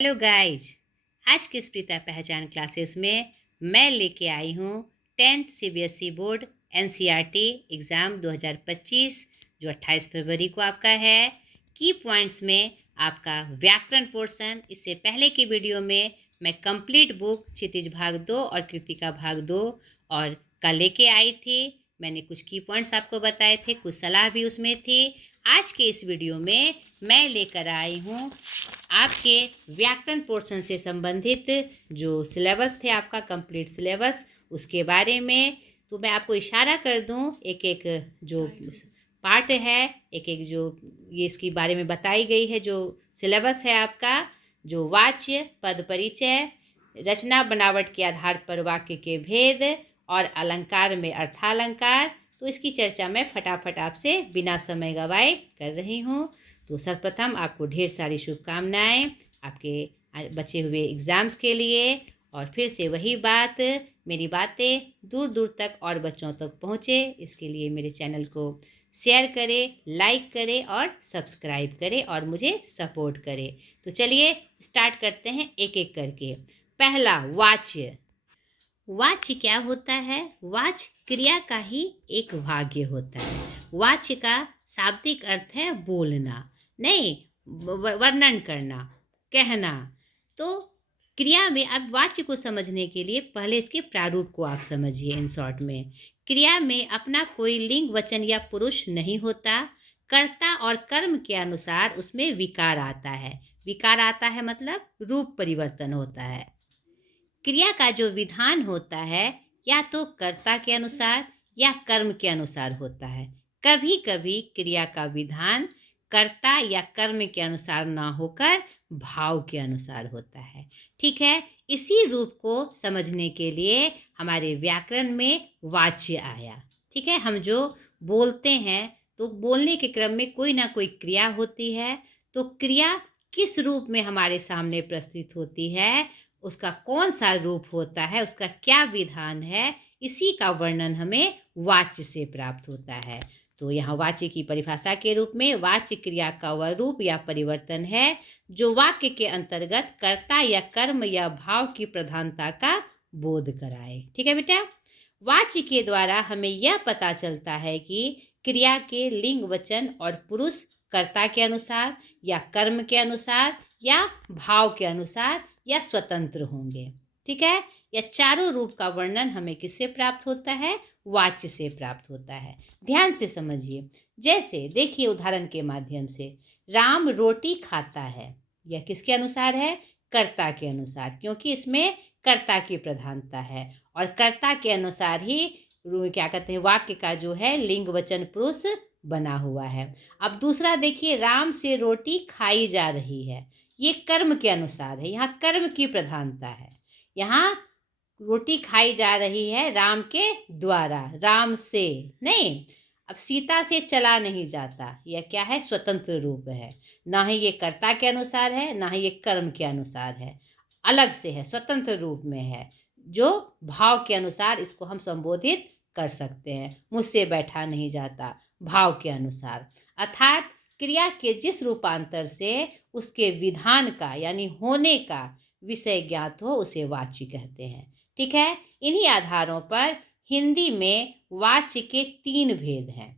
Hello guys, आज की स्प्रिता पहचान क्लासेस में मैं लेके आई हूँ 10th CBSE board NCERT exam 2025 जो 28 फरवरी को आपका है। की पॉइंट्स में आपका व्याकरण पोर्शन। इससे पहले की वीडियो में मैं कंप्लीट बुक क्षितिज भाग 2 और कृतिका भाग 2 और का लेके आई थी। मैंने कुछ की पॉइंट्स आपको बताए थे, कुछ सलाह भी उसमें थी। आज के इस वीडियो में मैं लेकर आई हूँ आपके व्याकरण पोर्शन से संबंधित जो सिलेबस थे, आपका कंप्लीट सिलेबस, उसके बारे में। तो मैं आपको इशारा कर दूं, एक एक जो पार्ट है, एक एक जो ये इसके बारे में बताई गई है जो सिलेबस है आपका, जो वाच्य, पद परिचय, रचना बनावट के आधार पर वाक्य के भेद और अलंकार में अर्थालंकार। तो इसकी चर्चा मैं फटाफट आपसे बिना समय गवाए कर रही हूँ। तो सर्वप्रथम आपको ढेर सारी शुभकामनाएं आपके बचे हुए एग्ज़ाम्स के लिए। और फिर से वही बात, मेरी बातें दूर दूर तक और बच्चों तक पहुँचे, इसके लिए मेरे चैनल को शेयर करें, लाइक करें और सब्सक्राइब करें और मुझे सपोर्ट करें। तो चलिए स्टार्ट करते हैं एक एक करके। पहला, वाच्य। वाच्य क्या होता है? वाच्य क्रिया का ही एक भाग्य होता है। वाच्य का शाब्दिक अर्थ है बोलना, नहीं वर्णन करना, कहना। तो क्रिया में अब वाच्य को समझने के लिए पहले इसके प्रारूप को आप समझिए। इन शॉर्ट में क्रिया में अपना कोई लिंग, वचन या पुरुष नहीं होता। कर्ता और कर्म के अनुसार उसमें विकार आता है। विकार आता है मतलब रूप परिवर्तन होता है। क्रिया का जो विधान होता है या तो कर्ता के अनुसार या कर्म के अनुसार होता है। कभी कभी क्रिया का विधान कर्ता या कर्म के अनुसार ना होकर भाव के अनुसार होता है। ठीक है, इसी रूप को समझने के लिए हमारे व्याकरण में वाच्य आया। ठीक है, हम जो बोलते हैं तो बोलने के क्रम में कोई ना कोई क्रिया होती है। तो क्रिया किस रूप में हमारे सामने प्रस्तुत होती है, उसका कौन सा रूप होता है, उसका क्या विधान है, इसी का वर्णन हमें वाच्य से प्राप्त होता है। तो यहाँ वाच्य की परिभाषा के रूप में वाच्य क्रिया का वह रूप या परिवर्तन है जो वाक्य के अंतर्गत कर्ता या कर्म या भाव की प्रधानता का बोध कराए। ठीक है बेटा, वाच्य के द्वारा हमें यह पता चलता है कि क्रिया के लिंग, वचन और पुरुष कर्ता के अनुसार या कर्म के अनुसार या भाव के अनुसार या स्वतंत्र होंगे। ठीक है, यह चारों रूप का वर्णन हमें किससे प्राप्त होता है? वाच्य से प्राप्त होता है। ध्यान से समझिए। जैसे देखिए उदाहरण के माध्यम से, राम रोटी खाता है, यह किसके अनुसार है? कर्ता के अनुसार, क्योंकि इसमें कर्ता की प्रधानता है और कर्ता के अनुसार ही क्या कहते हैं, वाक्य का जो है लिंग, वचन, पुरुष बना हुआ है। अब दूसरा देखिए, राम से रोटी खाई जा रही है, ये कर्म के अनुसार है, यहाँ कर्म की प्रधानता है। यहाँ रोटी खाई जा रही है राम के द्वारा, राम से नहीं। अब सीता से चला नहीं जाता, यह क्या है? स्वतंत्र रूप है। ना ही ये कर्ता के अनुसार है, ना ही ये कर्म के अनुसार है, अलग से है, स्वतंत्र रूप में है, जो भाव के अनुसार इसको हम संबोधित कर सकते हैं। मुझसे बैठा नहीं जाता, भाव के अनुसार। अर्थात क्रिया के जिस रूपांतर से उसके विधान का यानी होने का विषय ज्ञात हो उसे वाच्य कहते हैं। ठीक है, इन्हीं आधारों पर हिंदी में वाच्य के 3 भेद हैं।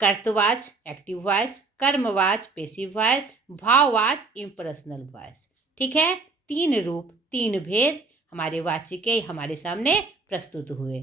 कर्तवाच एक्टिव वॉइस, कर्मवाच पैसिव वॉइस, भाववाच इम्पर्सनल वॉइस। ठीक है, 3 रूप, 3 भेद हमारे वाच्य के हमारे सामने प्रस्तुत हुए।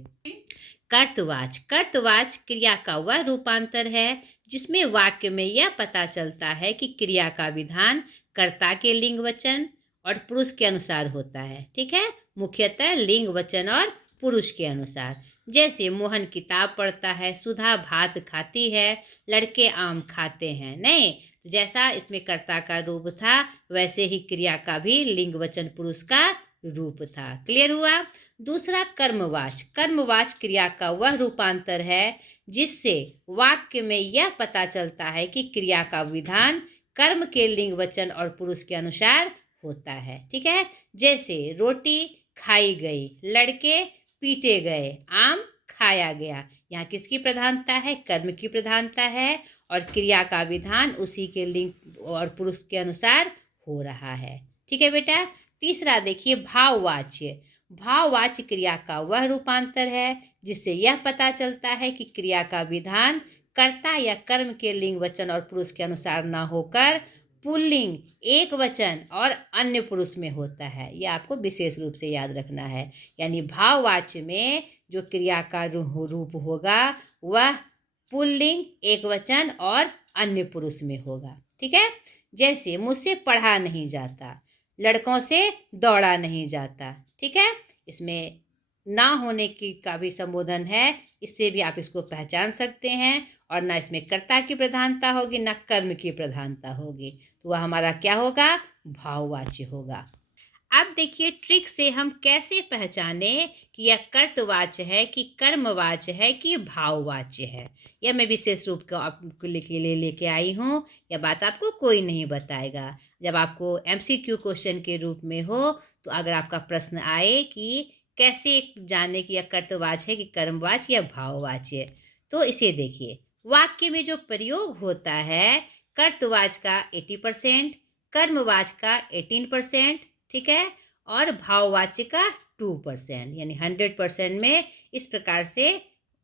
कर्तवाच, कर्तवाच क्रिया का वह रूपांतर है जिसमें वाक्य में यह पता चलता है कि क्रिया का विधान कर्ता के लिंग, वचन और पुरुष के अनुसार होता है। ठीक है, मुख्यतः लिंग, वचन और पुरुष के अनुसार। जैसे मोहन किताब पढ़ता है, सुधा भात खाती है, लड़के आम खाते हैं। नहीं, जैसा इसमें कर्ता का रूप था वैसे ही क्रिया का भी लिंग, वचन, पुरुष का रूप था। क्लियर हुआ? दूसरा, कर्मवाच, कर्मवाच क्रिया का वह रूपांतर है जिससे वाक्य में यह पता चलता है कि क्रिया का विधान कर्म के लिंग, वचन और पुरुष के अनुसार होता है। ठीक है, जैसे रोटी खाई गई, लड़के पीटे गए, आम खाया गया। यहाँ किसकी प्रधानता है? कर्म की प्रधानता है और क्रिया का विधान उसी के लिंग और पुरुष के अनुसार हो रहा है। ठीक है बेटा। तीसरा देखिए भाववाच्य। भाववाच्य क्रिया का वह रूपांतर है जिससे यह पता चलता है कि क्रिया का विधान कर्ता या कर्म के लिंग वचन और पुरुष के अनुसार न होकर पुल्लिंग एक वचन और अन्य पुरुष में होता है। यह आपको विशेष रूप से याद रखना है। यानी भाववाच्य में जो क्रिया का रूप होगा वह पुल्लिंग एक वचन और अन्य पुरुष में होगा। ठीक है। जैसे मुझसे पढ़ा नहीं जाता, लड़कों से दौड़ा नहीं जाता। ठीक है। इसमें ना होने की का भी संबोधन है, इससे भी आप इसको पहचान सकते हैं। और ना इसमें कर्ता की प्रधानता होगी ना कर्म की प्रधानता होगी, तो वह हमारा क्या होगा, भाववाच्य होगा। अब देखिए ट्रिक से हम कैसे पहचाने कि यह कर्तवाच्य है कि कर्मवाच्य है कि भाववाच्य है। यह मैं विशेष रूप का आपके लिए लेके आई हूँ। यह बात आपको कोई नहीं बताएगा। जब आपको एमसीक्यू क्वेश्चन के रूप में हो, तो अगर आपका प्रश्न आए कि कैसे जाने कि यह कर्तवाच्य है कि कर्मवाच्य या भाववाच्य, तो इसे देखिए। वाक्य में जो प्रयोग होता है, कर्तवाच्य का 80%, कर्मवाच्य का 18%, ठीक है, और भाववाच्य का 2%, यानी 100% में इस प्रकार से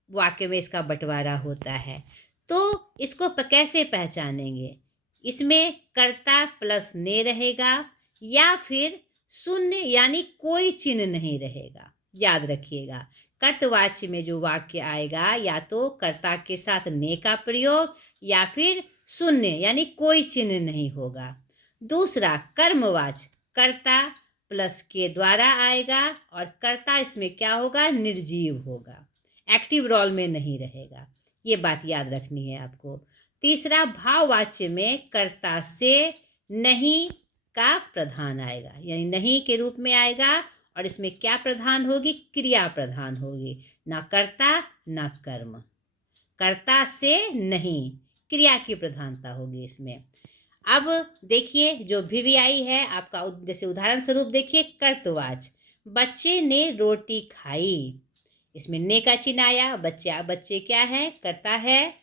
वाक्य में इसका बंटवारा होता है। तो इसको कैसे पहचानेंगे? इसमें कर्ता प्लस ने रहेगा या फिर शून्य यानी कोई चिन्ह नहीं रहेगा। याद रखिएगा, कर्तवाच्य में जो वाक्य आएगा या तो कर्ता के साथ ने का प्रयोग या फिर शून्य यानी कोई चिन्ह नहीं होगा। दूसरा कर्मवाच्य कर्ता प्लस के द्वारा आएगा और कर्ता इसमें क्या होगा, निर्जीव होगा, एक्टिव रोल में नहीं रहेगा। ये बात याद रखनी है आपको। तीसरा भाववाच्य में कर्ता से नहीं का प्रधान आएगा, यानी नहीं के रूप में आएगा और इसमें क्या प्रधान होगी, क्रिया प्रधान होगी, ना कर्ता ना कर्म। कर्ता से नहीं, क्रिया की प्रधानता होगी इसमें। अब देखिए जो वीवीआई है आपका, जैसे उदाहरण स्वरूप देखिए कर्तवाच्य, बच्चे ने रोटी खाई, इसमें ने का चिन्ह आया। बच्चे क्या है, कर्ता है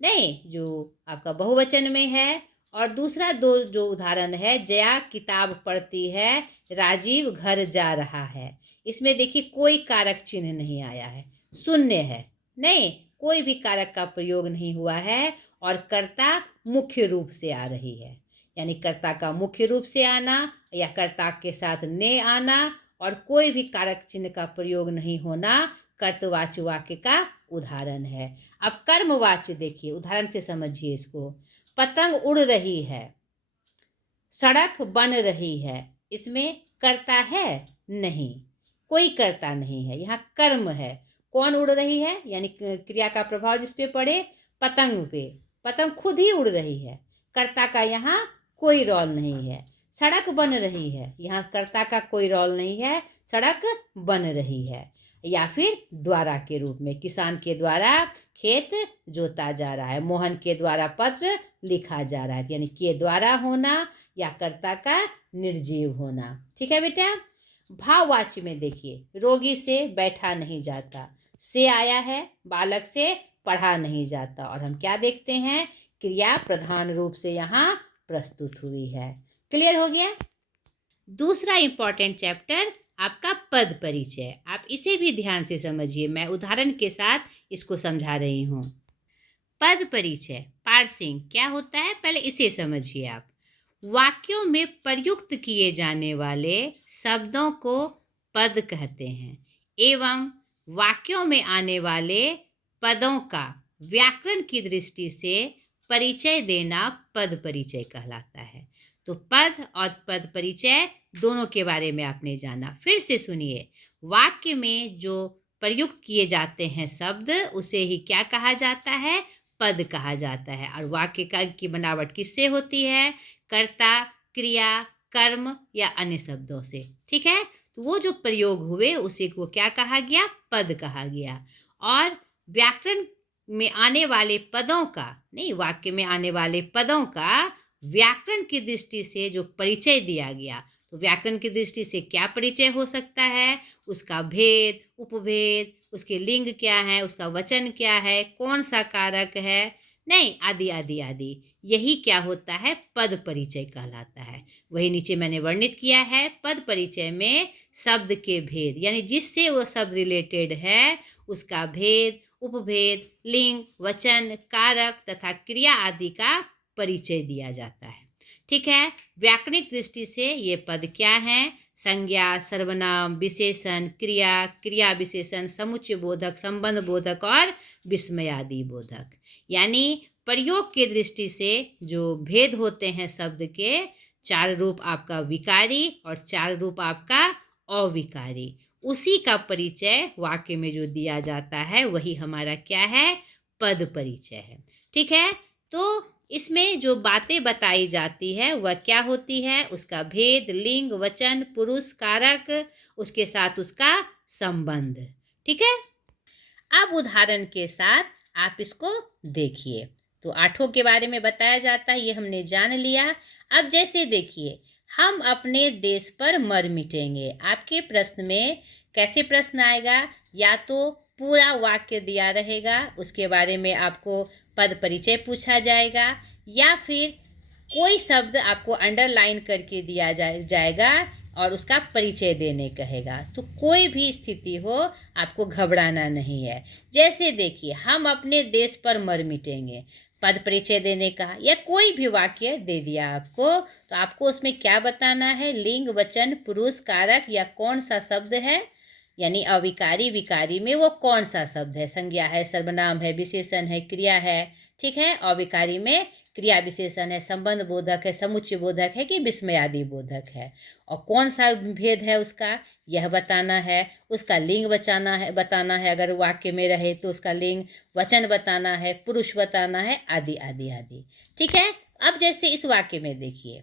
नहीं, जो आपका बहुवचन में है। और दूसरा दो जो उदाहरण है, जया किताब पढ़ती है, राजीव घर जा रहा है, इसमें देखिए कोई कारक चिन्ह नहीं आया है, शून्य है, नहीं कोई भी कारक का प्रयोग नहीं हुआ है और कर्ता मुख्य रूप से आ रही है। यानी कर्ता का मुख्य रूप से आना या कर्ता के साथ ने आना और कोई भी कारक चिन्ह का प्रयोग नहीं होना कर्तवाच्य वाक्य का उदाहरण है। अब कर्मवाच्य देखिए, उदाहरण से समझिए इसको। पतंग उड़ रही है, सड़क बन रही है, इसमें कर्ता है नहीं, कोई कर्ता नहीं है, यहाँ कर्म है। कौन उड़ रही है, यानी क्रिया का प्रभाव जिस पे पड़े, पतंग पे। पतंग खुद ही उड़ रही है, कर्ता का यहाँ कोई रोल नहीं है। सड़क बन रही है, यहाँ कर्ता का कोई रोल नहीं है, सड़क बन रही है। या फिर द्वारा के रूप में, किसान के द्वारा खेत जोता जा रहा है, मोहन के द्वारा पत्र लिखा जा रहा है, यानी के द्वारा होना या कर्ता का निर्जीव होना। ठीक है बेटा। भाववाच्य में देखिए, रोगी से बैठा नहीं जाता, से आया है, बालक से पढ़ा नहीं जाता, और हम क्या देखते हैं, क्रिया प्रधान रूप से यहाँ प्रस्तुत हुई है। क्लियर हो गया। दूसरा इंपॉर्टेंट चैप्टर आपका पद परिचय, आप इसे भी ध्यान से समझिए, मैं उदाहरण के साथ इसको समझा रही हूँ। पद परिचय पार्सिंग क्या होता है, पहले इसे समझिए आप। वाक्यों में प्रयुक्त किए जाने वाले शब्दों को पद कहते हैं एवं वाक्यों में आने वाले पदों का व्याकरण की दृष्टि से परिचय देना पद परिचय कहलाता है। तो पद और पद परिचय दोनों के बारे में आपने जाना। फिर से सुनिए, वाक्य में जो प्रयुक्त किए जाते हैं शब्द, उसे ही क्या कहा जाता है, पद कहा जाता है। और वाक्य की बनावट किससे होती है, कर्ता, क्रिया, कर्म या अन्य शब्दों से। ठीक है, तो वो जो प्रयोग हुए उसे को क्या कहा गया, पद कहा गया। और व्याकरण में आने वाले पदों का नहीं, वाक्य में आने वाले पदों का व्याकरण की दृष्टि से जो परिचय दिया गया, तो व्याकरण की दृष्टि से क्या परिचय हो सकता है, उसका भेद, उपभेद, उसके लिंग क्या है, उसका वचन क्या है, कौन सा कारक है, नहीं, आदि आदि आदि, यही क्या होता है, पद परिचय कहलाता है। वही नीचे मैंने वर्णित किया है। पद परिचय में शब्द के भेद, यानी जिससे वो शब्द रिलेटेड है उसका भेद, उपभेद, लिंग, वचन, कारक तथा क्रिया आदि का परिचय दिया जाता है। ठीक है। व्याकरणिक दृष्टि से ये पद क्या हैं? संज्ञा, सर्वनाम, विशेषण, क्रिया, क्रिया विशेषण, समुच्चय बोधक, संबंध बोधक और विस्मयादि बोधक। यानी प्रयोग के दृष्टि से जो भेद होते हैं शब्द के, 4 रूप आपका विकारी और 4 रूप आपका अविकारी, उसी का परिचय वाक्य में जो दिया जाता है वही हमारा क्या है, पद परिचय है। ठीक है। तो इसमें जो बातें बताई जाती है वह क्या होती है? उसका भेद, लिंग, वचन, पुरुष, कारक, उसके साथ उसका संबंध। ठीक है। अब उदाहरण के साथ आप इसको देखिए। तो आठों के बारे में बताया जाता है, ये हमने जान लिया। अब जैसे देखिए, हम अपने देश पर मर मिटेंगे। आपके प्रश्न में कैसे प्रश्न आएगा? या तो पूरा वाक्य दिया रहेगा, उसके बारे में आपको पद परिचय पूछा जाएगा, या फिर कोई शब्द आपको अंडरलाइन करके दिया जाएगा और उसका परिचय देने कहेगा। तो कोई भी स्थिति हो, आपको घबराना नहीं है। जैसे देखिए, हम अपने देश पर मर मिटेंगे, पद परिचय देने का, या कोई भी वाक्य दे दिया आपको, तो आपको उसमें क्या बताना है? लिंग, वचन, पुरुष, कारक, या कौन सा शब्द है, यानी अविकारी विकारी में वो कौन सा शब्द है? संज्ञा है, सर्वनाम है, विशेषण है, क्रिया है। ठीक है। अविकारी में क्रिया विशेषण है, संबंध बोधक है, समुच्चय बोधक है कि विस्मयादि बोधक है, और कौन सा भेद है उसका, यह बताना है। उसका लिंग बताना है, अगर वाक्य में रहे तो उसका लिंग, वचन बताना है, पुरुष बताना है, आदि आदि आदि। ठीक है। अब जैसे इस वाक्य में देखिए,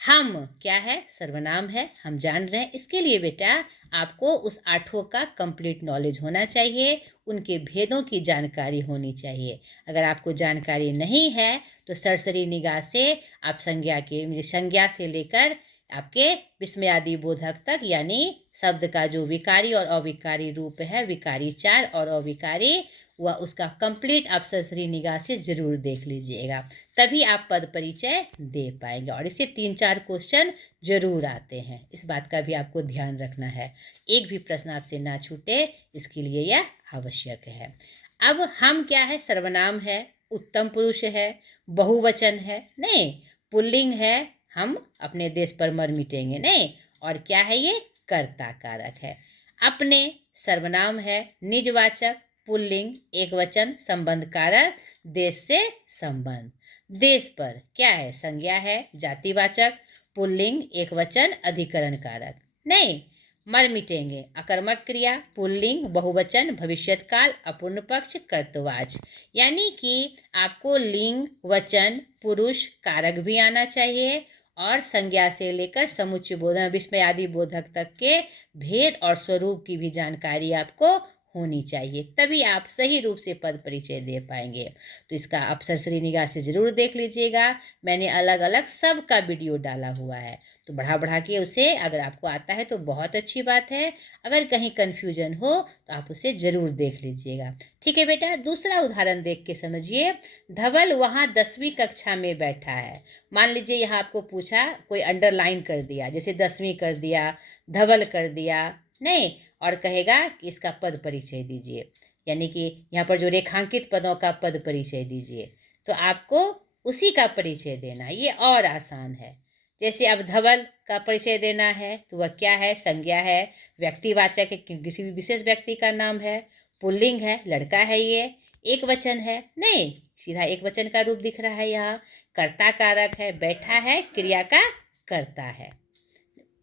हम क्या है, सर्वनाम है, हम जान रहे हैं। इसके लिए बेटा आपको उस आठों का कंप्लीट नॉलेज होना चाहिए, उनके भेदों की जानकारी होनी चाहिए। अगर आपको जानकारी नहीं है तो सरसरी निगाह से आप संज्ञा से लेकर आपके विस्मयादि बोधक तक, यानी शब्द का जो विकारी और अविकारी रूप है, विकारी 4 और अविकारी, वह उसका कंप्लीट आप सरसरी निगाह से जरूर देख लीजिएगा, तभी आप पद परिचय दे पाएंगे। और इससे 3-4 क्वेश्चन जरूर आते हैं, इस बात का भी आपको ध्यान रखना है, एक भी प्रश्न आपसे ना छूटे, इसके लिए यह आवश्यक है। अब हम क्या है, सर्वनाम है, उत्तम पुरुष है, बहुवचन है, नहीं पुल्लिंग है, हम अपने देश पर मर मिटेंगे, नहीं, और क्या है, ये कर्ता कारक है। अपने सर्वनाम है, निजवाचक, पुल्लिंग, एक वचन, संबंध कारक, देश से संबंध। देश पर क्या है, संज्ञा है, जातिवाचक, पुल्लिंग, एक वचन, अधिकरण कारक। नहीं, मर मिटेंगे, अकर्मक क्रिया, पुल्लिंग, बहुवचन, भविष्यत्काल, अपूर्ण पक्ष, कर्तवाच। यानी कि आपको लिंग, वचन, पुरुष, कारक भी आना चाहिए, और संज्ञा से लेकर समुच्चय बोधक, विस्मयादि बोधक तक के भेद और स्वरूप की भी जानकारी आपको होनी चाहिए, तभी आप सही रूप से पद परिचय दे पाएंगे। तो इसका आप सरसरी निगाह से ज़रूर देख लीजिएगा, मैंने अलग अलग सब का वीडियो डाला हुआ है, तो बढ़ा के उसे, अगर आपको आता है तो बहुत अच्छी बात है, अगर कहीं कन्फ्यूजन हो तो आप उसे ज़रूर देख लीजिएगा। ठीक है बेटा। दूसरा उदाहरण देख के समझिए। धवल वहाँ 10वीं कक्षा में बैठा है। मान लीजिए यहाँ आपको पूछा, कोई अंडरलाइन कर दिया, जैसे 10वीं कर दिया, धवल कर दिया, नहीं, और कहेगा कि इसका पद परिचय दीजिए, यानी कि यहाँ पर जो रेखांकित पदों का पद परिचय दीजिए, तो आपको उसी का परिचय देना, ये और आसान है। जैसे अब धवल का परिचय देना है तो वह क्या है, संज्ञा है, व्यक्तिवाचक है, किसी भी विशेष व्यक्ति का नाम है, पुल्लिंग है, लड़का है, ये एक वचन है, नहीं सीधा एक वचन का रूप दिख रहा है यहाँ, कर्ता कारक है, बैठा है, क्रिया का कर्ता है,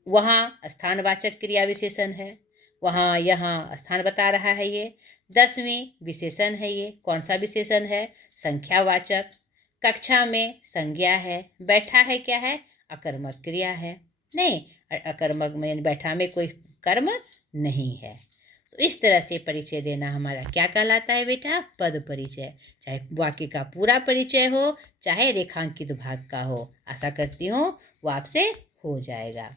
वहाँ स्थानवाचक क्रिया विशेषण है, वहाँ यहाँ स्थान बता रहा है, ये 10वीं विशेषण है, ये कौन सा विशेषण है, संख्यावाचक, कक्षा में संज्ञा है, बैठा है क्या है, अकर्मक क्रिया है, नहीं, अकर्मक में बैठा में कोई कर्म नहीं है। तो इस तरह से परिचय देना हमारा क्या कहलाता है बेटा, पद परिचय, चाहे वाक्य का पूरा परिचय हो, चाहे रेखांकित भाग का हो। आशा करती हूँ वो आपसे हो जाएगा।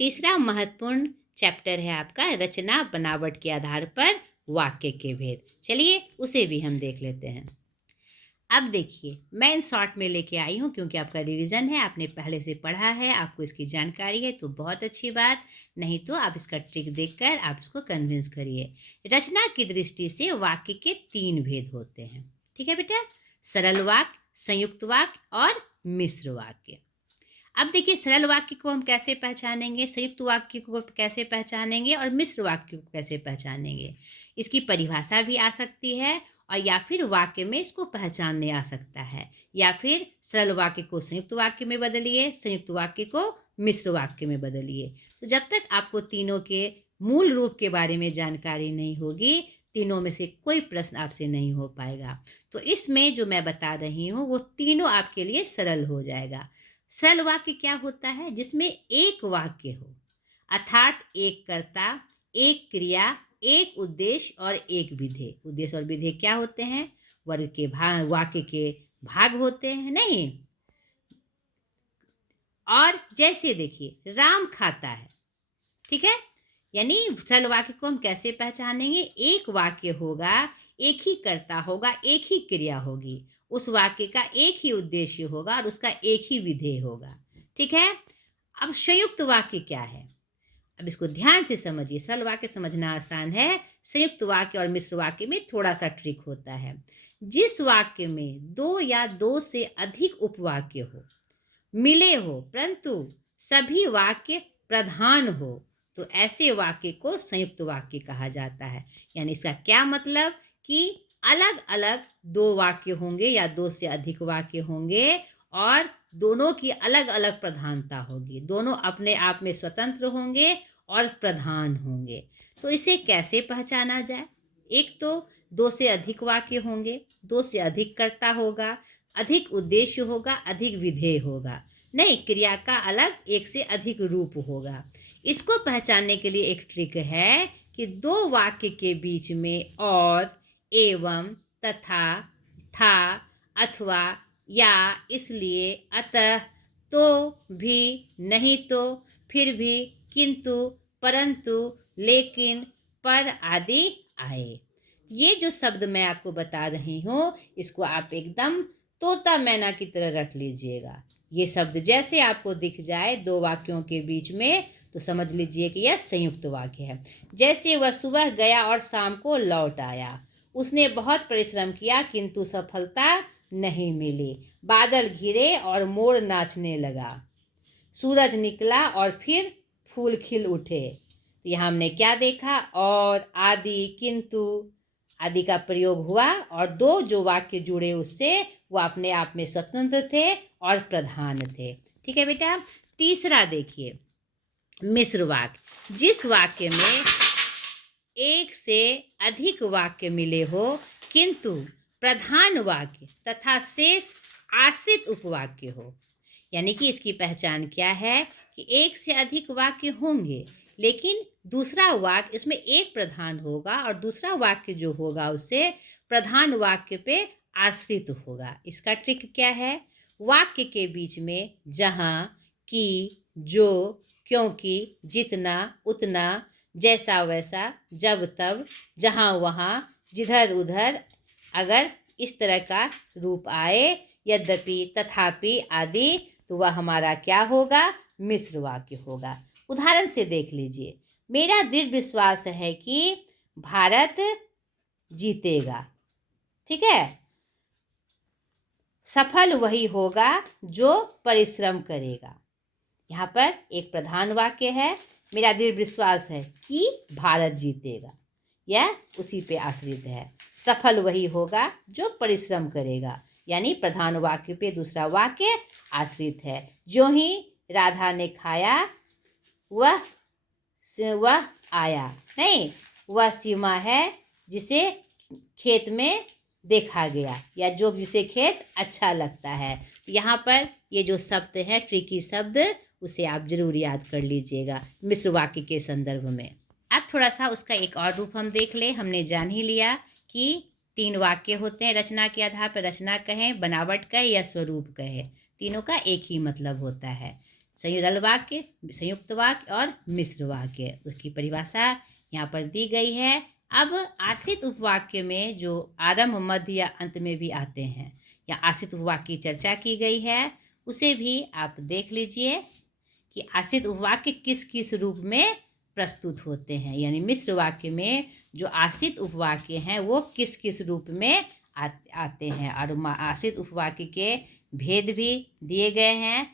तीसरा महत्वपूर्ण चैप्टर है आपका रचना बनावट के आधार पर वाक्य के भेद। चलिए उसे भी हम देख लेते हैं। अब देखिए, मैं इन शॉर्ट में लेके आई हूँ क्योंकि आपका रिवीजन है, आपने पहले से पढ़ा है, आपको इसकी जानकारी है, तो बहुत अच्छी बात। नहीं तो आप इसका ट्रिक देखकर आप इसको कन्विंस करिए। रचना की दृष्टि से वाक्य के 3 भेद होते हैं। ठीक है बेटा, सरल वाक्य, संयुक्त वाक्य और मिश्र वाक्य। अब देखिए, सरल वाक्य को हम कैसे पहचानेंगे, संयुक्त वाक्य को कैसे पहचानेंगे और मिश्र वाक्य को कैसे पहचानेंगे। इसकी परिभाषा भी आ सकती है और या फिर वाक्य में इसको पहचानने आ सकता है, या फिर सरल वाक्य को संयुक्त वाक्य में बदलिए, संयुक्त वाक्य को मिश्र वाक्य में बदलिए। तो जब तक आपको तीनों के मूल रूप के बारे में जानकारी नहीं होगी, तीनों में से कोई प्रश्न आपसे नहीं हो पाएगा। तो इसमें जो मैं बता रही हूँ वो तीनों आपके लिए सरल हो जाएगा। सरल वाक्य क्या होता है? जिसमें एक वाक्य हो, अर्थात एक कर्ता, एक क्रिया, एक उद्देश्य और एक विधेय। उद्देश्य और विधेय क्या होते हैं? वर्ग के भाग, वाक्य के भाग होते हैं, नहीं। और जैसे देखिए, राम खाता है, ठीक है। यानी सरल वाक्य को हम कैसे पहचानेंगे? एक वाक्य होगा, एक ही कर्ता होगा, एक ही क्रिया होगी, उस वाक्य का एक ही उद्देश्य होगा और उसका एक ही विधेय होगा। ठीक है। अब संयुक्त वाक्य क्या है? अब इसको ध्यान से समझिए। सरल वाक्य समझना आसान है, संयुक्त वाक्य और मिश्र वाक्य में थोड़ा सा ट्रिक होता है। जिस वाक्य में दो या दो से अधिक उपवाक्य हो, मिले हो, परंतु सभी वाक्य प्रधान हो, तो ऐसे वाक्य को संयुक्त वाक्य कहा जाता है। यानी इसका क्या मतलब कि अलग अलग दो वाक्य होंगे या दो से अधिक वाक्य होंगे और दोनों की अलग अलग प्रधानता होगी, दोनों अपने आप में स्वतंत्र होंगे और प्रधान होंगे। तो इसे कैसे पहचाना जाए? एक तो दो से अधिक वाक्य होंगे, दो से अधिक कर्ता होगा, अधिक उद्देश्य होगा, अधिक विधेय होगा, नहीं, क्रिया का अलग एक से अधिक रूप होगा। इसको पहचानने के लिए एक ट्रिक है कि दो वाक्य के बीच में और, एवं, तथा, था, अथवा, या, इसलिए, अतः, तो, भी, नहीं तो, फिर भी, किंतु, परंतु, लेकिन, पर आदि आए। ये जो शब्द मैं आपको बता रही हूँ, इसको आप एकदम तोता मैना की तरह रख लीजिएगा। ये शब्द जैसे आपको दिख जाए दो वाक्यों के बीच में, तो समझ लीजिए कि यह संयुक्त वाक्य है। जैसे वह सुबह गया और शाम को लौट आया, उसने बहुत परिश्रम किया किंतु सफलता नहीं मिली। बादल घिरे और मोर नाचने लगा, सूरज निकला और फिर फूल खिल उठे। तो यहाँ हमने क्या देखा? और, आदि, किंतु आदि का प्रयोग हुआ और दो जो वाक्य जुड़े उससे वो अपने आप में स्वतंत्र थे और प्रधान थे। ठीक है बेटा। तीसरा देखिए, मिश्र वाक्य। जिस वाक्य में एक से अधिक वाक्य मिले हो किंतु प्रधान वाक्य तथा शेष आश्रित उपवाक्य हो। यानी कि इसकी पहचान क्या है कि एक से अधिक वाक्य होंगे लेकिन दूसरा वाक्य, इसमें एक प्रधान होगा और दूसरा वाक्य जो होगा उससे प्रधान वाक्य पे आश्रित होगा। इसका ट्रिक क्या है? वाक्य के बीच में जहाँ, कि, जो, क्योंकि, जितना, उतना, जैसा वैसा, जब तब, जहाँ वहाँ, जिधर उधर, अगर इस तरह का रूप आए, यद्यपि, तथापि आदि, तो वह हमारा क्या होगा? मिश्र वाक्य होगा। उदाहरण से देख लीजिए, मेरा दृढ़ विश्वास है कि भारत जीतेगा। ठीक है। सफल वही होगा जो परिश्रम करेगा। यहाँ पर एक प्रधान वाक्य है, मेरा दृढ़ विश्वास है कि भारत जीतेगा, यह उसी पे आश्रित है। सफल वही होगा जो परिश्रम करेगा, यानी प्रधान वाक्य पे दूसरा वाक्य आश्रित है। जो ही राधा ने खाया वह आया, नहीं, वह सीमा है जिसे खेत में देखा गया, या जो जिसे खेत अच्छा लगता है। यहाँ पर ये जो शब्द है, ट्रिकी शब्द, उसे आप जरूर याद कर लीजिएगा मिश्र वाक्य के संदर्भ में। अब थोड़ा सा उसका एक और रूप हम देख ले। हमने जान ही लिया कि 3 वाक्य होते हैं, रचना के आधार पर रचना कहें, बनावट कहें या स्वरूप कहें, तीनों का एक ही मतलब होता है। सरल वाक्य, संयुक्त वाक्य और मिश्र वाक्य, उसकी परिभाषा यहाँ पर दी गई है। अब आश्रित उपवाक्य में जो आरंभ, मध्य या अंत में भी आते हैं, या आश्रित उपवाक्य की चर्चा की गई है, उसे भी आप देख लीजिए कि आश्रित उपवाक्य किस किस रूप में प्रस्तुत होते हैं, यानी मिश्र वाक्य में जो आश्रित उपवाक्य हैं वो किस किस रूप में आते हैं, और आश्रित उपवाक्य के भेद भी दिए गए हैं।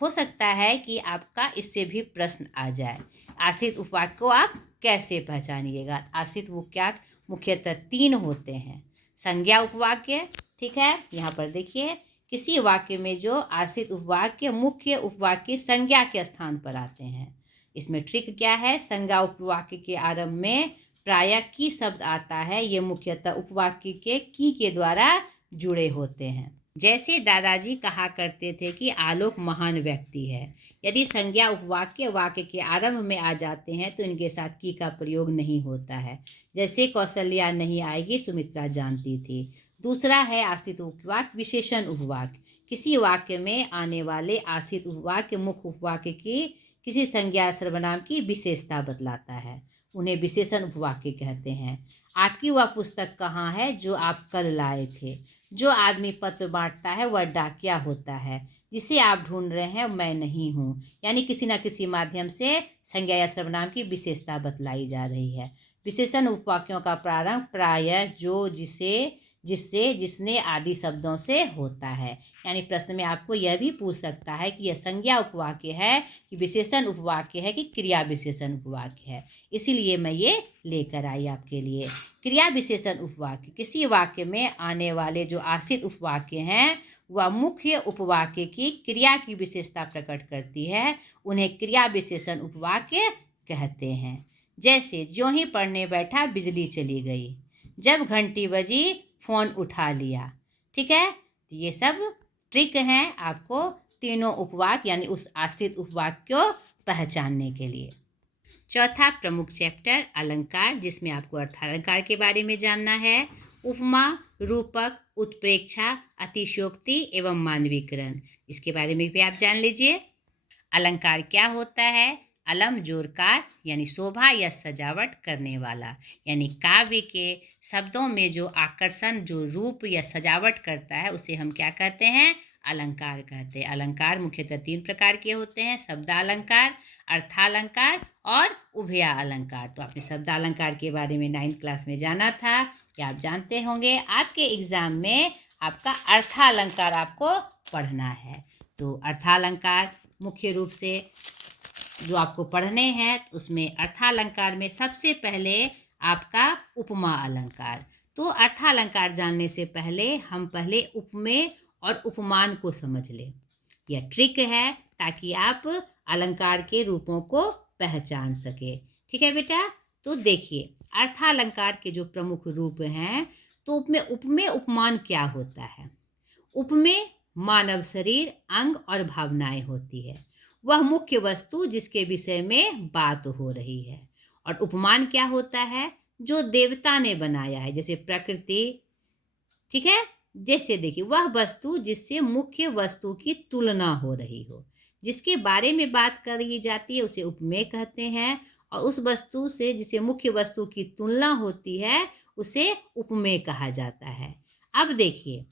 हो सकता है कि आपका इससे भी प्रश्न आ जाए, आश्रित उपवाक्य को आप कैसे पहचानिएगा। आश्रित उपवाक्य मुख्यतः 3 होते हैं। संज्ञा उपवाक्य, ठीक है, यहाँ पर देखिए किसी वाक्य में जो आश्रित उपवाक्य मुख्य उपवाक्य संज्ञा के स्थान पर आते हैं। इसमें ट्रिक क्या है, संज्ञा उपवाक्य के आरंभ में प्रायः की शब्द आता है, ये मुख्यतः उपवाक्य के की के द्वारा जुड़े होते हैं। जैसे दादाजी कहा करते थे कि आलोक महान व्यक्ति है। यदि संज्ञा उपवाक्य वाक्य के आरंभ में आ जाते हैं तो इनके साथ की का प्रयोग नहीं होता है। जैसे कौशल्या नहीं आएगी सुमित्रा जानती थी। दूसरा है आश्रित उपवाक्य विशेषण उपवाक्य। किसी वाक्य में आने वाले आश्रित उपवाक्य मुख्य उपवाक्य की किसी संज्ञा सर्वनाम की विशेषता बतलाता है, उन्हें विशेषण उपवाक्य कहते हैं। आपकी वह पुस्तक कहाँ है जो आप कल लाए थे। जो आदमी पत्र बांटता है वह डाकिया होता है। जिसे आप ढूंढ रहे हैं मैं नहीं हूँ, यानी किसी न किसी माध्यम से संज्ञा या सर्वनाम की विशेषता बतलाई जा रही है। विशेषण उपवाक्यों का प्रारंभ प्रायः जो, जिसे, जिससे, जिसने आदि शब्दों से होता है। यानी प्रश्न में आपको यह भी पूछ सकता है कि यह संज्ञा उपवाक्य है कि विशेषण उपवाक्य है कि क्रिया विशेषण उपवाक्य है। इसीलिए मैं ये लेकर आई आपके लिए। क्रिया विशेषण उपवाक्य किसी वाक्य में आने वाले जो आश्रित उपवाक्य हैं वह मुख्य उपवाक्य की क्रिया की विशेषता प्रकट करती है, उन्हें क्रिया विशेषण उपवाक्य कहते हैं। जैसे ज्यों ही पढ़ने बैठा बिजली चली गई, जब घंटी बजी फ़ोन उठा लिया। ठीक है, तो ये सब ट्रिक हैं आपको तीनों उपवाक्य यानी उस आश्रित उपवाक्य को पहचानने के लिए। चौथा प्रमुख चैप्टर अलंकार, जिसमें आपको अर्थालंकार के बारे में जानना है। उपमा, रूपक, उत्प्रेक्षा, अतिशयोक्ति एवं मानवीकरण, इसके बारे में भी आप जान लीजिए। अलंकार क्या होता है? अलम जोरकार यानी शोभा या सजावट करने वाला, यानी काव्य के शब्दों में जो आकर्षण, जो रूप या सजावट करता है उसे हम क्या कहते हैं? अलंकार कहते हैं। अलंकार मुख्यतः 3 प्रकार के होते हैं, शब्दालंकार, अर्थालंकार और उभया अलंकार। तो आपने शब्दालंकार के बारे में 9th क्लास में जाना था, या आप जानते होंगे। आपके एग्जाम में आपका अर्थालंकार आपको पढ़ना है। तो अर्थालंकार मुख्य रूप से जो आपको पढ़ने हैं, उसमें अर्थालंकार में सबसे पहले आपका उपमा अलंकार। तो अर्थालंकार जानने से पहले हम पहले उपमेय और उपमान को समझ लें। यह ट्रिक है ताकि आप अलंकार के रूपों को पहचान सके। ठीक है बेटा, तो देखिए अर्थालंकार के जो प्रमुख रूप हैं, तो उपमेय उपमान क्या होता है? उपमेय मानव शरीर, अंग और भावनाएं होती है, वह मुख्य वस्तु जिसके विषय में बात हो रही है। और उपमान क्या होता है? जो देवता ने बनाया है, जैसे प्रकृति। ठीक है, जैसे देखिए वह वस्तु जिससे मुख्य वस्तु की तुलना हो रही हो, जिसके बारे में बात करी जाती है उसे उपमेय कहते हैं। और उस वस्तु से जिसे मुख्य वस्तु की तुलना होती है उसे उपमेय कहा जाता है। अब देखिए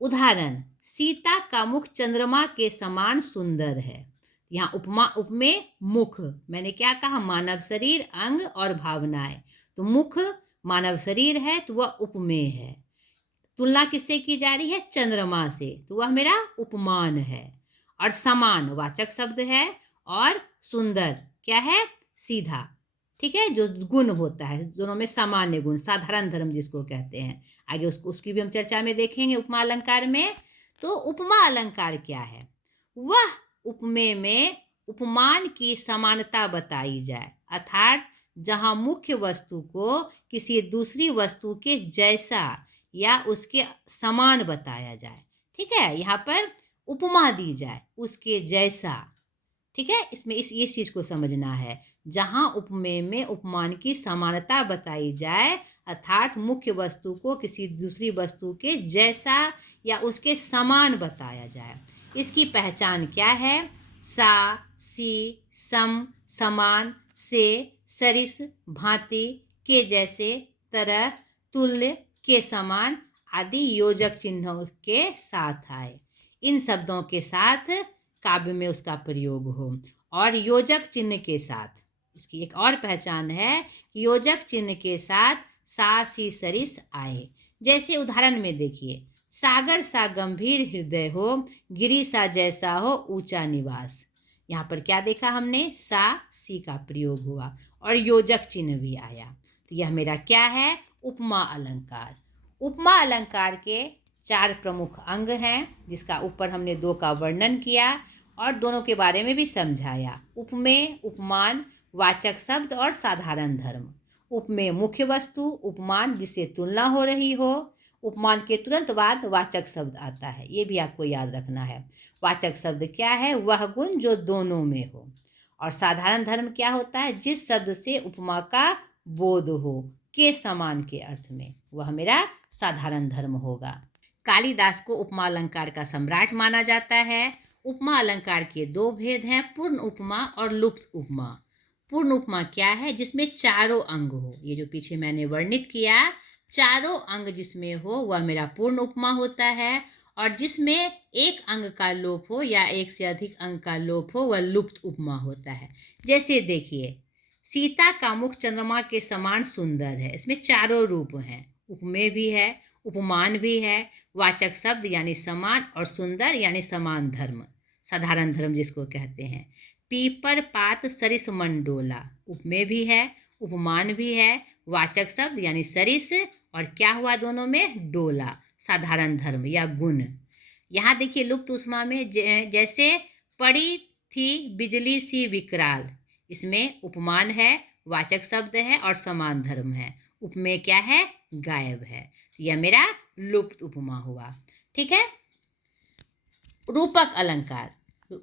उदाहरण, सीता का मुख चंद्रमा के समान सुंदर है। यहाँ उपमेय मुख, मैंने क्या कहा? मानव शरीर, अंग और भावनाएं। तो मुख मानव शरीर है तो वह उपमेय है। तुलना किससे की जा रही है? चंद्रमा से, तो वह मेरा उपमान है। और समान वाचक शब्द है, और सुंदर क्या है? सीधा। ठीक है, जो गुण होता है, दोनों में सामान्य गुण, साधारण धर्म जिसको कहते हैं। आगे उसकी भी हम चर्चा में देखेंगे उपमा अलंकार में। तो उपमा अलंकार क्या है? वह उपमेय में उपमान की समानता बताई जाए, अर्थात जहाँ मुख्य वस्तु को किसी दूसरी वस्तु के जैसा या उसके समान बताया जाए। ठीक है, यहाँ पर उपमा दी जाए उसके जैसा। ठीक है, इसमें इस चीज़ को समझना है। जहाँ उपमेय में उपमान की समानता बताई जाए, अर्थात मुख्य वस्तु को किसी दूसरी वस्तु के जैसा या उसके समान बताया जाए। इसकी पहचान क्या है? सा, सी, सम, समान, से, सरिस, भांति, के जैसे, तरह, तुल्य, के समान आदि योजक चिन्हों के साथ आए। इन शब्दों के साथ काव्य में उसका प्रयोग हो। और योजक चिन्ह के साथ, इसकी एक और पहचान है, योजक चिन्ह के साथ सा सी सरिस आए। जैसे उदाहरण में देखिए, सागर सा गंभीर हृदय हो, गिरी सा जैसा हो ऊंचा निवास। यहाँ पर क्या देखा हमने, सा सी का प्रयोग हुआ और योजक चिन्ह भी आया। तो यह मेरा क्या है, उपमा अलंकार। उपमा अलंकार के 4 प्रमुख अंग हैं, जिसका ऊपर हमने 2 का वर्णन किया और दोनों के बारे में भी समझाया। उपमेय, उपमान, वाचक शब्द और साधारण धर्म। उपमेय मुख्य वस्तु, उपमान जिससे तुलना हो रही हो। उपमान के तुरंत बाद वाचक शब्द आता है, ये भी आपको याद रखना है। वाचक शब्द क्या है, वह गुण जो दोनों में हो। और साधारण धर्म क्या होता है, जिस शब्द से उपमा का बोध हो, के समान के अर्थ में, वह मेरा साधारण धर्म होगा। कालिदास को उपमा अलंकार का सम्राट माना जाता है। उपमा अलंकार के 2 भेद हैं, पूर्ण उपमा और लुप्त उपमा। पूर्ण उपमा क्या है, जिसमें चारों अंग हो। ये जो पीछे मैंने वर्णित किया, चारों अंग जिसमें हो वह मेरा पूर्ण उपमा होता है। और जिसमें एक अंग का लोप हो या एक से अधिक अंग का लोप हो, वह लुप्त उपमा होता है। जैसे देखिए, सीता का मुख चंद्रमा के समान सुंदर है, इसमें चारों रूप हैं, उपमेय भी है, उपमान भी है, वाचक शब्द यानी समान और सुंदर यानी समान धर्म, साधारण धर्म जिसको कहते हैं। पीपर पात सरिस मंडोला, उपमेय भी है, उपमान भी है, वाचक शब्द यानी सरिस, और क्या हुआ दोनों में, डोला, साधारण धर्म या गुण। यहाँ देखिए लुप्त उपमा में जैसे पड़ी थी बिजली सी विकराल, इसमें उपमान है, वाचक शब्द है और समान धर्म है। उपमेय क्या है, गायब है। तो यह मेरा लुप्त उपमा हुआ। ठीक है। रूपक अलंकार,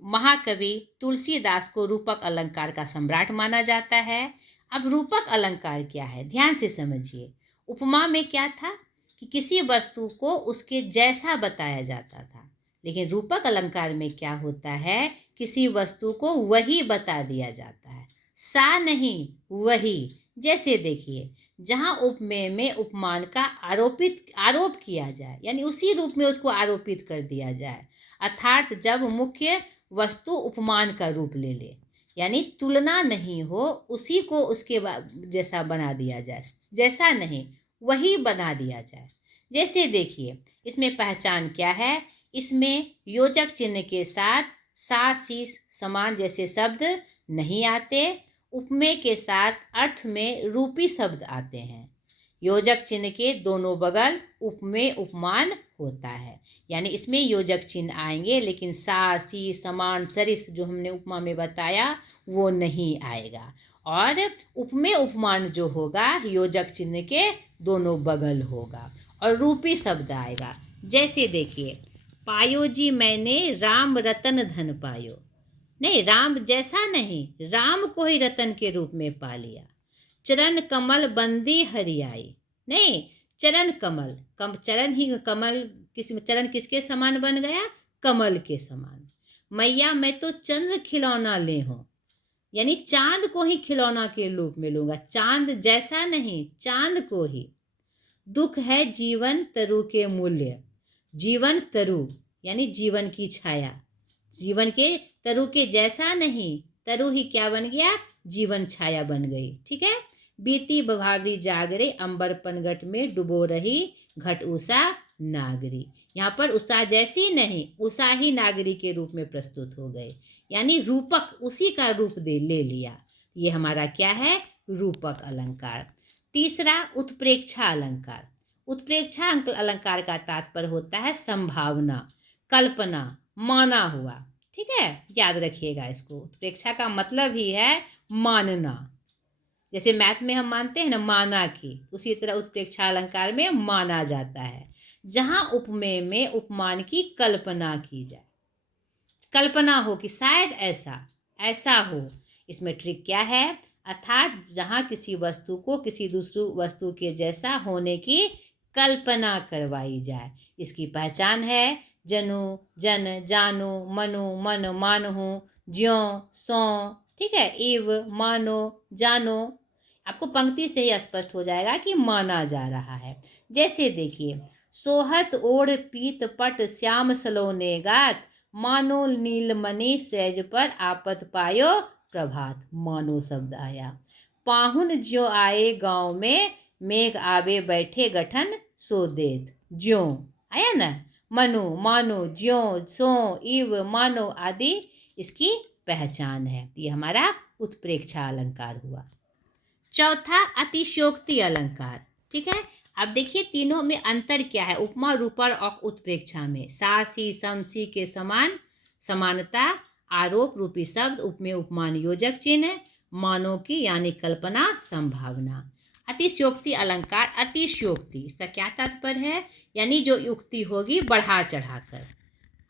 महाकवि तुलसीदास को रूपक अलंकार का सम्राट माना जाता है। अब रूपक अलंकार क्या है, ध्यान से समझिए। उपमा में क्या था कि किसी वस्तु को उसके जैसा बताया जाता था, लेकिन रूपक अलंकार में क्या होता है, किसी वस्तु को वही बता दिया जाता है, सा नहीं वही। जैसे देखिए, जहाँ उपमेय में उपमान का आरोप किया जाए, यानी उसी रूप में उसको आरोपित कर दिया जाए, अर्थात जब मुख्य वस्तु उपमान का रूप ले ले, यानी तुलना नहीं हो, उसी को उसके जैसा बना दिया जाए, जैसा नहीं वही बना दिया जाए। जैसे देखिए, इसमें पहचान क्या है, इसमें योजक चिन्ह के साथ सा सी समान जैसे शब्द नहीं आते। उपमेय के साथ अर्थ में रूपी शब्द आते हैं। योजक चिन्ह के दोनों बगल उपमेय उपमान होता है, यानी इसमें योजक चिन्ह आएंगे, लेकिन सा सी समान सरिस जो हमने उपमा में बताया वो नहीं आएगा। और उपमेय उपमान जो होगा, योजक चिन्ह के दोनों बगल होगा और रूपी शब्द आएगा। जैसे देखिए, पायो जी मैंने राम रतन धन पायो, नहीं, राम जैसा नहीं, राम को ही रतन के रूप में पा लिया। चरण कमल बंदी हरियाई, नहीं, चरण कमल, चरण ही कमल, चरण किसके समान बन गया, कमल के समान। मैया मैं तो चंद्र खिलौना ले हूँ, यानी चांद को ही खिलौना के रूप में लूंगा, चांद जैसा नहीं, चांद को ही। दुख है जीवन तरु के मूल्य, जीवन तरु यानी जीवन की छाया, जीवन के तरु के जैसा नहीं, तरु ही क्या बन गया, जीवन छाया बन गई। ठीक है। बीती बभावरी जागरे अंबर पनघट में डुबो रही, घट उषा नागरी, यहाँ पर उषा जैसी नहीं, उषा ही नागरी के रूप में प्रस्तुत हो गए, यानी रूपक उसी का रूप ले लिया। ये हमारा क्या है, रूपक अलंकार। तीसरा, उत्प्रेक्षा अलंकार। उत्प्रेक्षा अलंकार का तात्पर्य होता है संभावना, कल्पना, माना हुआ। ठीक है, याद रखिएगा इसको। उत्प्रेक्षा का मतलब ही है मानना, जैसे मैथ में हम मानते हैं ना माना की, उसी तरह उत्प्रेक्षा अलंकार में माना जाता है, जहां उपमेय में उपमान की कल्पना की जाए, कल्पना हो कि शायद ऐसा ऐसा हो। इसमें ट्रिक क्या है, अर्थात जहां किसी वस्तु को किसी दूसरी वस्तु के जैसा होने की कल्पना करवाई जाए। इसकी पहचान है जनु, जन, जानो, मनु, मन, मानहु, ज्यों, सो। ठीक है, इव, मानो, जानो, आपको पंक्ति से ही स्पष्ट हो जाएगा कि माना जा रहा है। जैसे देखिए, सोहत ओढ़ पीत पट श्याम सलोने गात, मानो नीलमणि सेज पर आपत पायो प्रभात। मानो शब्द आया। पाहुन ज्यों आए गांव में, मेघ आवे बैठे गठन सो देत। ज्यों आया ना, मनु, मानो, ज्यों, सो, इव, मानो आदि इसकी पहचान है। ये हमारा उत्प्रेक्षा अलंकार हुआ। चौथा अतिशयोक्ति अलंकार। ठीक है, अब देखिए तीनों में अंतर क्या है उपमा, रूपक और उत्प्रेक्षा में। सा, सी, सम, सी के समान, समानता, आरोप रूपी शब्द, उपमेय उपमान योजक चिन्ह, मानो की यानी कल्पना, संभावना। अतिशयोक्ति अलंकार, अतिशयोक्ति इसका क्या तात्पर्य है, यानी जो युक्ति होगी बढ़ा चढ़ाकर,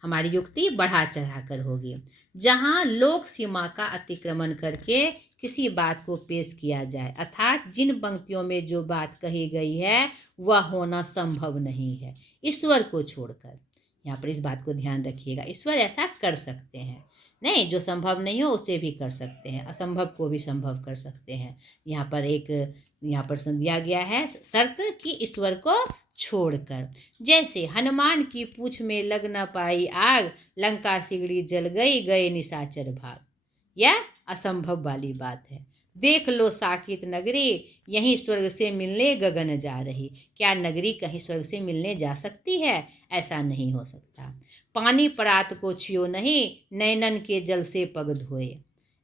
हमारी युक्ति बढ़ा चढ़ाकर होगी। जहाँ लोक सीमा का अतिक्रमण करके किसी बात को पेश किया जाए, अर्थात जिन पंक्तियों में जो बात कही गई है वह होना संभव नहीं है, ईश्वर को छोड़कर। यहाँ पर इस बात को ध्यान रखिएगा, ईश्वर ऐसा कर सकते हैं, नहीं जो संभव नहीं हो उसे भी कर सकते हैं, असंभव को भी संभव कर सकते हैं। यहाँ पर दिया गया है शर्त कि ईश्वर को छोड़कर। जैसे हनुमान की पूंछ में लग न पाई आग, लंका सिगड़ी जल गई, गए निशाचर भाग। यह असंभव वाली बात है। देख लो साकित नगरी, यहीं स्वर्ग से मिलने गगन जा रही। क्या नगरी कहीं स्वर्ग से मिलने जा सकती है? ऐसा नहीं हो सकता। पानी परात को छियो नहीं, नैनन के जल से पग धोए।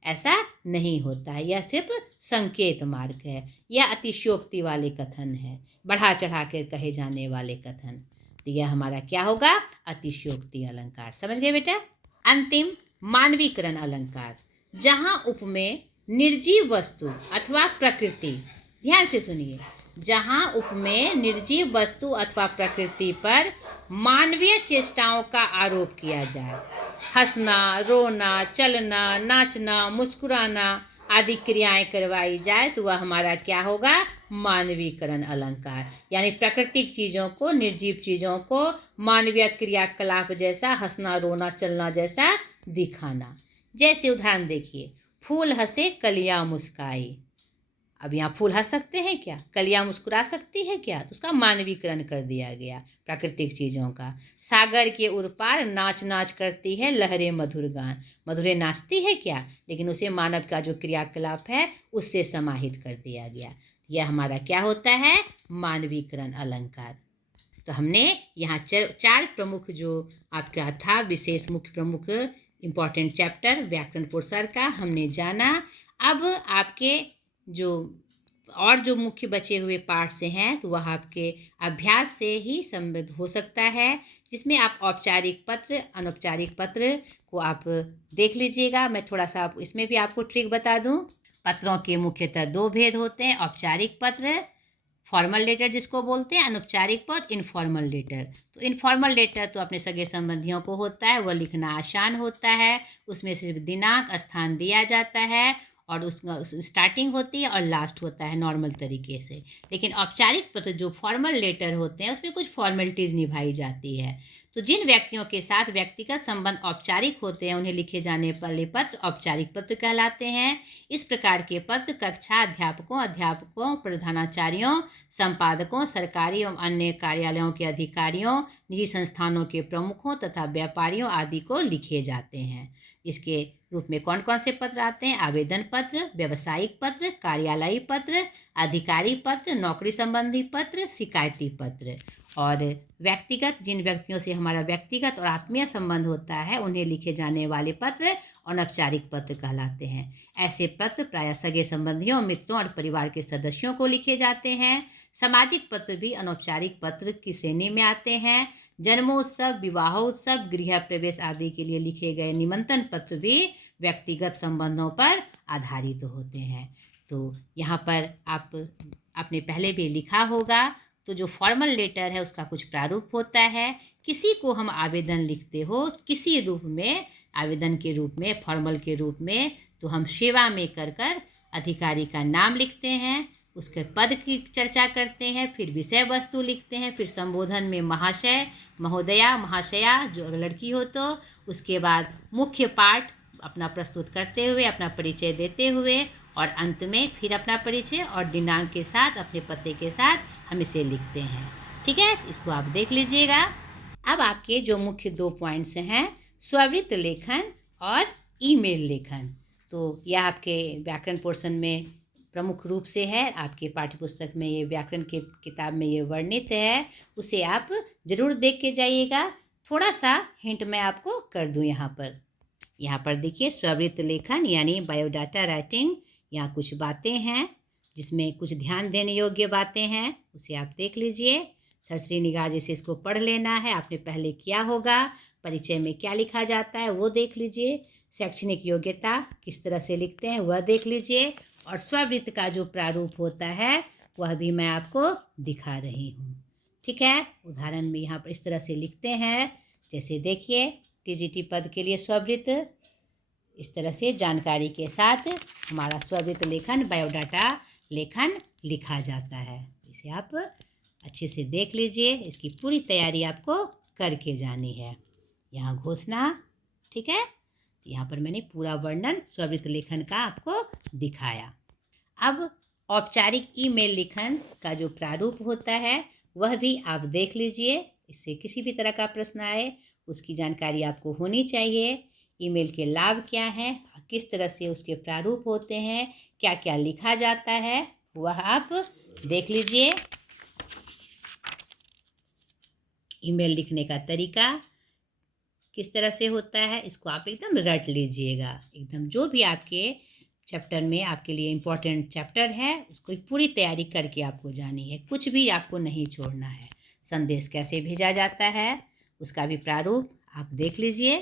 ऐसा नहीं होता है, यह सिर्फ संकेत मार्ग है। यह अतिशयोक्ति वाले कथन है, बढ़ा चढ़ा कर कहे जाने वाले कथन। तो यह हमारा क्या होगा? अतिशयोक्ति अलंकार। समझ गए बेटा? अंतिम मानवीकरण अलंकार, जहाँ उपमेय निर्जीव वस्तु अथवा प्रकृति, ध्यान से सुनिए, जहाँ उपमेय निर्जीव वस्तु अथवा प्रकृति पर मानवीय चेष्टाओं का आरोप किया जाए, हंसना, रोना, चलना, नाचना, मुस्कुराना आदि क्रियाएं करवाई जाए, तो वह हमारा क्या होगा? मानवीकरण अलंकार। यानी प्राकृतिक चीज़ों को, निर्जीव चीज़ों को मानवीय क्रियाकलाप जैसा, हंसना, रोना, चलना जैसा दिखाना। जैसे उदाहरण देखिए, फूल हंसे कलियां मुस्काई। अब यहाँ फूल हंस सकते हैं क्या? कलियां मुस्कुरा सकती है क्या? तो उसका मानवीकरण कर दिया गया प्राकृतिक चीज़ों का। सागर के उर पार नाच नाच करती है लहरें मधुर गान। मधुरे नाचती है क्या? लेकिन उसे मानव का जो क्रियाकलाप है उससे समाहित कर दिया गया। यह हमारा क्या होता है? मानवीकरण अलंकार। तो हमने यहाँ चार प्रमुख जो आपका था विशेष मुख्य प्रमुख इम्पॉर्टेंट चैप्टर व्याकरण पुरस्कार का हमने जाना। अब आपके जो और जो मुख्य बचे हुए पार्ट से हैं तो वह आपके अभ्यास से ही संबद्ध हो सकता है, जिसमें आप औपचारिक पत्र, अनौपचारिक पत्र को आप देख लीजिएगा। मैं थोड़ा सा इसमें भी आपको ट्रिक बता दूं। पत्रों के मुख्यतः दो भेद होते हैं, औपचारिक पत्र फॉर्मल लेटर जिसको बोलते हैं, अनौपचारिक पत्र इनफॉर्मल लेटर। तो इनफॉर्मल लेटर तो अपने सगे संबंधियों को होता है, वह लिखना आसान होता है, उसमें सिर्फ दिनांक स्थान दिया जाता है और उसका स्टार्टिंग होती है और लास्ट होता है नॉर्मल तरीके से। लेकिन औपचारिक पत्र जो फॉर्मल लेटर होते हैं उसमें कुछ फॉर्मेलिटीज़ निभाई जाती है। तो जिन व्यक्तियों के साथ व्यक्तिगत संबंध औपचारिक होते हैं उन्हें लिखे जाने वाले पत्र औपचारिक पत्र कहलाते हैं। इस प्रकार के पत्र कक्षा अध्यापकों, प्रधानाचार्यों, संपादकों, सरकारी एवं अन्य कार्यालयों के अधिकारियों, निजी संस्थानों के प्रमुखों तथा व्यापारियों आदि को लिखे जाते हैं। इसके रूप में कौन कौन से पत्र आते हैं? आवेदन पत्र, व्यावसायिक पत्र, कार्यालयी पत्र, अधिकारी पत्र, नौकरी संबंधी पत्र, शिकायती पत्र। और व्यक्तिगत, जिन व्यक्तियों से हमारा व्यक्तिगत और आत्मीय संबंध होता है उन्हें लिखे जाने वाले पत्र अनौपचारिक पत्र कहलाते हैं। ऐसे पत्र प्रायः सगे संबंधियों, मित्रों और परिवार के सदस्यों को लिखे जाते हैं। सामाजिक पत्र भी अनौपचारिक पत्र की श्रेणी में आते हैं। जन्मोत्सव, विवाहोत्सव, गृह प्रवेश आदि के लिए लिखे गए निमंत्रण पत्र भी व्यक्तिगत संबंधों पर आधारित होते हैं। तो यहाँ पर आपने पहले भी लिखा होगा, तो जो फॉर्मल लेटर है उसका कुछ प्रारूप होता है। किसी को हम आवेदन लिखते हो किसी रूप में, आवेदन के रूप में, फॉर्मल के रूप में, तो हम सेवा में कर अधिकारी का नाम लिखते हैं, उसके पद की चर्चा करते हैं, फिर विषय वस्तु लिखते हैं, फिर संबोधन में महाशय, महोदया, महाशया जो अगर लड़की हो तो, उसके बाद मुख्य पाठ अपना प्रस्तुत करते हुए, अपना परिचय देते हुए, और अंत में फिर अपना परिचय और दिनांक के साथ, अपने पते के साथ हम इसे लिखते हैं। ठीक है, इसको आप देख लीजिएगा। अब आपके जो मुख्य 2 पॉइंट्स हैं, स्ववृत्त लेखन और ईमेल लेखन, तो यह आपके व्याकरण पोर्शन में प्रमुख रूप से है। आपके पाठ्यपुस्तक में ये व्याकरण के किताब में ये वर्णित है, उसे आप ज़रूर देख के जाइएगा। थोड़ा सा हिंट मैं आपको कर दूं यहाँ पर देखिए, स्ववृत्त लेखन यानी बायोडाटा राइटिंग। यहाँ कुछ बातें हैं जिसमें कुछ ध्यान देने योग्य बातें हैं, उसे आप देख लीजिए। सरसरी निगाह जैसे इसको पढ़ लेना है, आपने पहले किया होगा। परिचय में क्या लिखा जाता है वो देख लीजिए। शैक्षणिक योग्यता किस तरह से लिखते हैं वह देख लीजिए। और स्ववृत्त का जो प्रारूप होता है वह भी मैं आपको दिखा रही हूँ। ठीक है, उदाहरण में यहाँ पर इस तरह से लिखते हैं, जैसे देखिए, टीजीटी पद के लिए स्ववृत्त इस तरह से जानकारी के साथ हमारा स्ववृत्त लेखन, बायोडाटा लेखन लिखा जाता है। इसे आप अच्छे से देख लीजिए, इसकी पूरी तैयारी आपको करके जानी है। यहाँ घोषणा, ठीक है, यहाँ पर मैंने पूरा वर्णन स्ववृत्त लेखन का आपको दिखाया। अब औपचारिक ईमेल लेखन का जो प्रारूप होता है वह भी आप देख लीजिए। इससे किसी भी तरह का प्रश्न आए उसकी जानकारी आपको होनी चाहिए। ईमेल के लाभ क्या हैं, किस तरह से उसके प्रारूप होते हैं, क्या क्या लिखा जाता है, वह आप देख लीजिए। ईमेल लिखने का तरीका किस तरह से होता है, इसको आप एकदम रट लीजिएगा। एकदम जो भी आपके चैप्टर में आपके लिए इम्पोर्टेंट चैप्टर है उसको पूरी तैयारी करके आपको जानी है, कुछ भी आपको नहीं छोड़ना है। संदेश कैसे भेजा जाता है उसका भी प्रारूप आप देख लीजिए,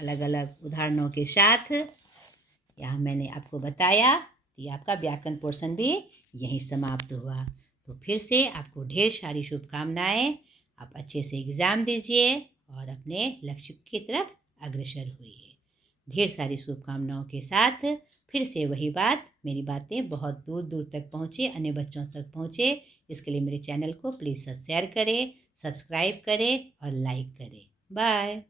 अलग अलग उदाहरणों के साथ। यहाँ मैंने आपको बताया। ये आपका व्याकरण पोर्शन भी यहीं समाप्त हुआ। तो फिर से आपको ढेर सारी शुभकामनाएं। आप अच्छे से एग्ज़ाम दीजिए और अपने लक्ष्य की तरफ अग्रसर होइए। ढेर सारी शुभकामनाओं के साथ फिर से वही बात, मेरी बातें बहुत दूर दूर तक पहुँचे, अन्य बच्चों तक पहुँचे, इसके लिए मेरे चैनल को प्लीज़ शेयर करें, सब्सक्राइब करें और लाइक करें। बाय।